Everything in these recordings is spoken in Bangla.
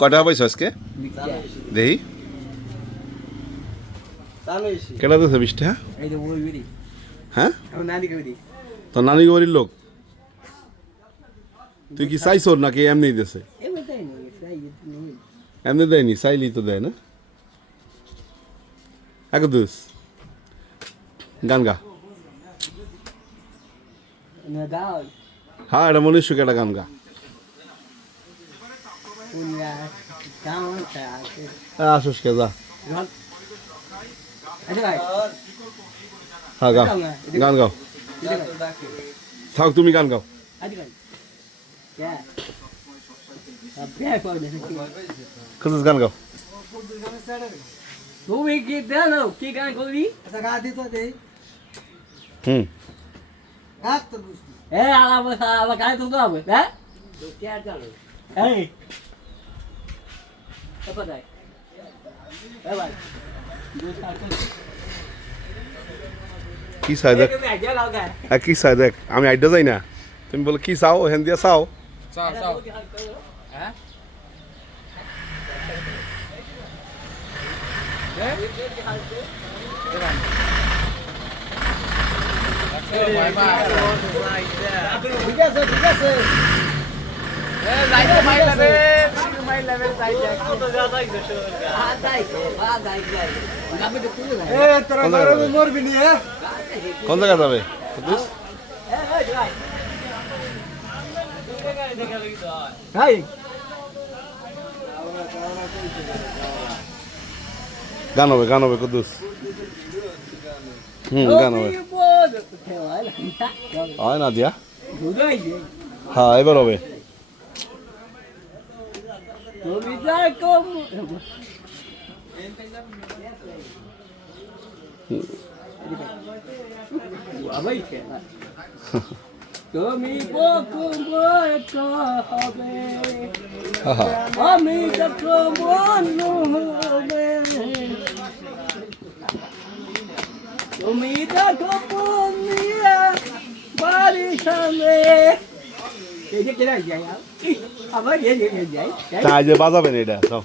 কটা পাইছো আজকে দেখি কেটা দিয়েছে 20 টাকা হ্যাঁ তোর নানি বাড়ির লোক তুই কি চাইছ নাকি এমনি দিয়েছে এমনি দেয়নি চাইলেই তো দেয় না এক দুস গান গা হ্যাঁ এটা মনীষ একটা গান গা আসুস কে যা হ্যাঁ গাও গান গাও থাক তুমি গান গাও খুঁজুস গান গাও তুমি কি জানো কি গান করবি হুম এ আলাদা গান তো হবে হ্যাঁ এই কোথায় এ ভাই কি চাই দেখ কি চাই দেখ আমি আইডা যাই না তুমি বলে কি চাও হেন দিয়া চাও হ্যাঁ ঠিক আছে ঠিক আছে কোন জায়গা যাবে গান হবে কুদ্দুস গান হবে হয় না দিয়া হ্যাঁ এবার হবে তুমি হবে আমি যখন হবে তুমি যখন বাড়ির সামনে আবার যাই তাই যে বাজাবেন এটা তো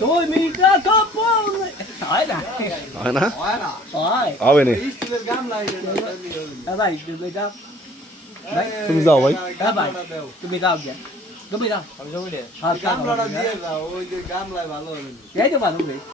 তুমি হয় না হয় না হয় হবে না ভাই তুমি যাও তুমি যাও ভাই ভাই তুমি যাও গিয়া তুমি যাও আমি যাবো রে হ্যাঁ গামলাটা দিয়ে যাও ওই যে গামলায় ভালো হবে এই তো ভালো